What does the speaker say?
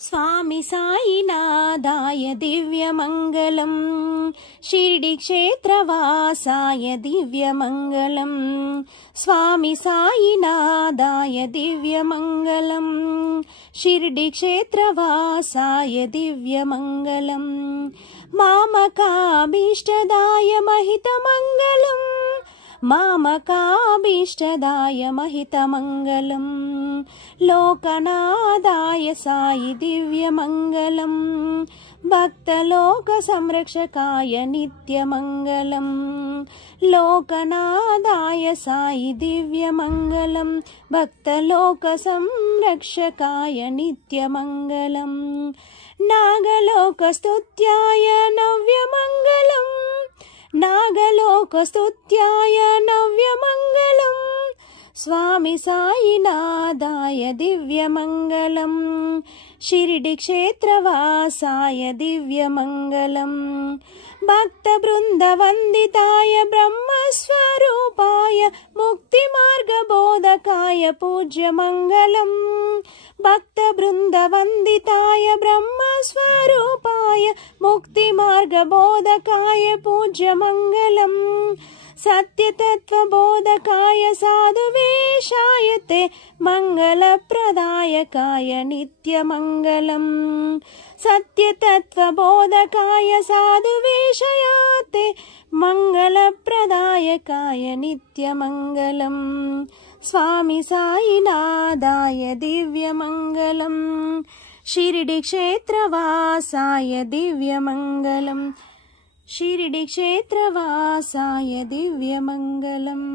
स्वामी साईनाथाय दिव्यमङ्गलम् शिरडी क्षेत्रवासाय दिव्यमङ्गलम् स्वामी साईनाथाय दिव्यमङ्गलम् शिरडी क्षेत्रवासाय दिव्यमङ्गलम् मामकाभीष्टदाय महितमङ्गलम् मामकाभीष्टदाय महितमङ्गलम् लोकनाथाय साई दिव्यमङ्गलम् भक्तलोकसंरक्षकाय नित्यमङ्गलम् लोकनाथाय साई दिव्यमङ्गलम् भक्तलोकसंरक्षकाय नित्यमङ्गलम् नागलोकस्तुत्याय नव्यमङ्गलम् नागलोकस्तुत्याय नव्यमङ्गलम् स्वामी साईनाथाय दिव्यमङ्गलम् शिरडी क्षेत्रवासाय दिव्यमङ्गलम् भक्तवृन्दवन्दिताय ब्रह्मस्वरूपाय मुक्तिमार्गबोधकाय पूज्यमङ्गलम् भक्तवृन्दवन्दिताय ब्रह्मस्वरूपाय मुक्तिमार्गबोधकाय पूज्यमङ्गलम् सत्यतत्त्वबोधकाय साधुवेशाय ते मङ्गलप्रदायकाय नित्यमङ्गलम् सत्यतत्त्वबोधकाय साधुवेशाय ते मङ्गलप्रदायकाय नित्यमङ्गलम् स्वामी साईनाथाय दिव्यमङ्गलम् शिरडी क्षेत्रवासाय दिव्यमङ्गलम् शिरडी क्षेत्रवासाय दिव्यमङ्गलम्।